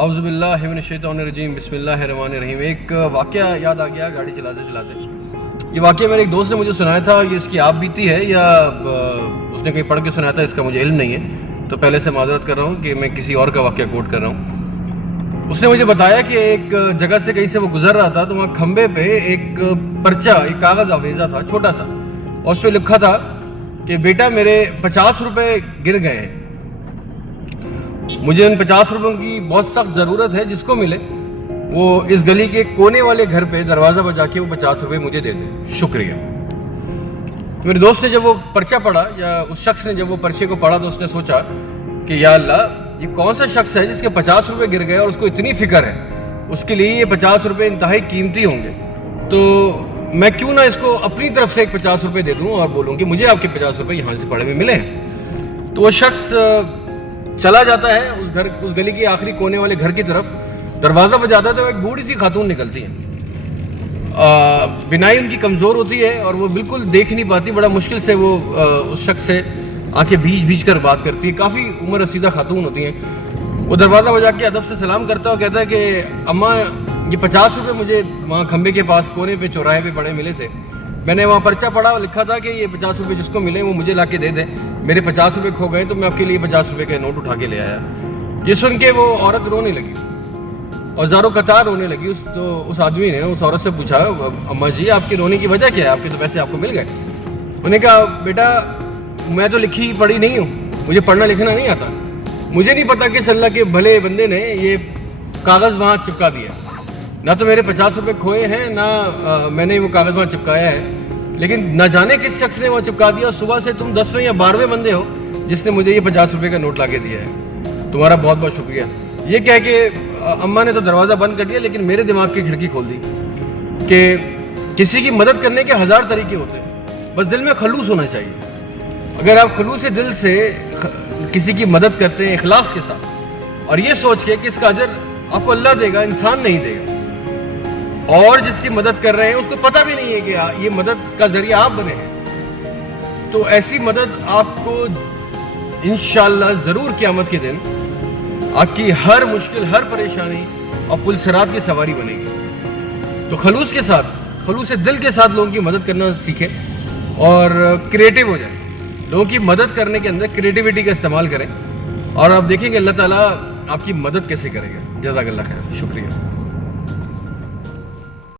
اعوذ باللہ من الشیطان الرجیم بسم اللہ الرحمن الرحیم۔ ایک واقعہ یاد آ گیا گاڑی چلاتے چلاتے۔ یہ واقعہ میرے ایک دوست نے مجھے سنایا تھا، یہ اس کی آپ بیتی ہے یا اس نے کہیں پڑھ کے سنایا تھا، اس کا مجھے علم نہیں ہے، تو پہلے سے معذرت کر رہا ہوں کہ میں کسی اور کا واقعہ کوٹ کر رہا ہوں۔ اس نے مجھے بتایا کہ ایک جگہ سے کہیں سے وہ گزر رہا تھا تو وہاں کھمبے پہ ایک پرچہ، ایک کاغذ آویزہ تھا چھوٹا سا، اور اس پہ لکھا تھا کہ بیٹا میرے 50 روپے گر گئے ہیں، مجھے ان 50 روپوں کی بہت سخت ضرورت ہے، جس کو ملے وہ اس گلی کے کونے والے گھر پہ دروازہ بجا کے وہ 50 روپے مجھے دے دے، شکریہ۔ میرے دوست نے جب وہ پرچہ پڑھا، یا اس شخص نے جب وہ پرچے کو پڑھا، تو اس نے سوچا کہ یا اللہ، یہ کون سا شخص ہے جس کے 50 روپے گر گئے اور اس کو اتنی فکر ہے، اس کے لیے یہ 50 روپے انتہائی قیمتی ہوں گے، تو میں کیوں نہ اس کو اپنی طرف سے ایک 50 روپے دے دوں اور بولوں کہ مجھے آپ کے 50 روپے یہاں سے پڑے ہوئے ملے ہیں۔ تو وہ شخص چلا جاتا ہے اس گلی کے آخری کونے والے گھر کی طرف، دروازہ بجاتا ہے تو ایک بوڑھی سی خاتون نکلتی ہے، بینائی ان کی کمزور ہوتی ہے اور وہ بالکل دیکھ نہیں پاتی، بڑا مشکل سے وہ اس شخص سے آنکھیں بھیج کر بات کرتی ہے، کافی عمر رسیدہ خاتون ہوتی ہیں۔ وہ دروازہ بجا کے ادب سے سلام کرتا ہے اور کہتا ہے کہ اماں، یہ 50 روپے مجھے وہاں کھمبے کے پاس کونے پہ چوراہے پہ پڑے ملے تھے، میں نے وہاں پرچہ پڑھا اور لکھا تھا کہ یہ 50 روپے جس کو ملے وہ مجھے لا کے دے دے، میرے 50 روپے کھو گئے تو میں آپ کے لیے 50 روپے کا نوٹ اٹھا کے لے آیا۔ یہ سن کے وہ عورت رونے لگی اور زاروں قطار رونے لگی۔ اس آدمی نے اس عورت سے پوچھا، اماں جی آپ کے رونے کی وجہ کیا ہے، آپ کے تو پیسے آپ کو مل گئے؟ انہوں نے کہا بیٹا میں تو لکھی پڑھی نہیں ہوں، مجھے پڑھنا لکھنا نہیں آتا، مجھے نہیں پتا کہ اللہ کے بھلے بندے نے یہ کاغذ وہاں چپکا دیا، نہ تو میرے 50 روپے کھوئے ہیں، نہ میں نے وہ کاغذ وہاں چپکایا ہے، لیکن نہ جانے کس شخص نے وہاں چپکا دیا، اور صبح سے تم 10ویں یا 12ویں بندے ہو جس نے مجھے یہ 50 روپے کا نوٹ لا کے دیا ہے، تمہارا بہت بہت شکریہ۔ یہ کہہ کے اماں نے تو دروازہ بند کر دیا، لیکن میرے دماغ کی کھڑکی کھول دی کہ کسی کی مدد کرنے کے 1000 طریقے ہوتے ہیں، بس دل میں خلوص ہونا چاہیے۔ اگر آپ خلوص دل سے کسی کی مدد کرتے ہیں اخلاص کے ساتھ، اور یہ سوچ کے کہ اس کا اجر آپ کو اللہ دے گا، انسان نہیں دے گا، اور جس کی مدد کر رہے ہیں اس کو پتہ بھی نہیں ہے کہ یہ مدد کا ذریعہ آپ بنے ہیں، تو ایسی مدد آپ کو انشاءاللہ ضرور قیامت کے دن آپ کی ہر مشکل، ہر پریشانی اور پل صراط کی سواری بنے گی۔ تو خلوص کے ساتھ، خلوص دل کے ساتھ لوگوں کی مدد کرنا سیکھیں اور کریٹیو ہو جائیں، لوگوں کی مدد کرنے کے اندر کریٹیوٹی کا استعمال کریں، اور آپ دیکھیں کہ اللہ تعالیٰ آپ کی مدد کیسے کرے گا۔ جزاک اللہ خیر، شکریہ۔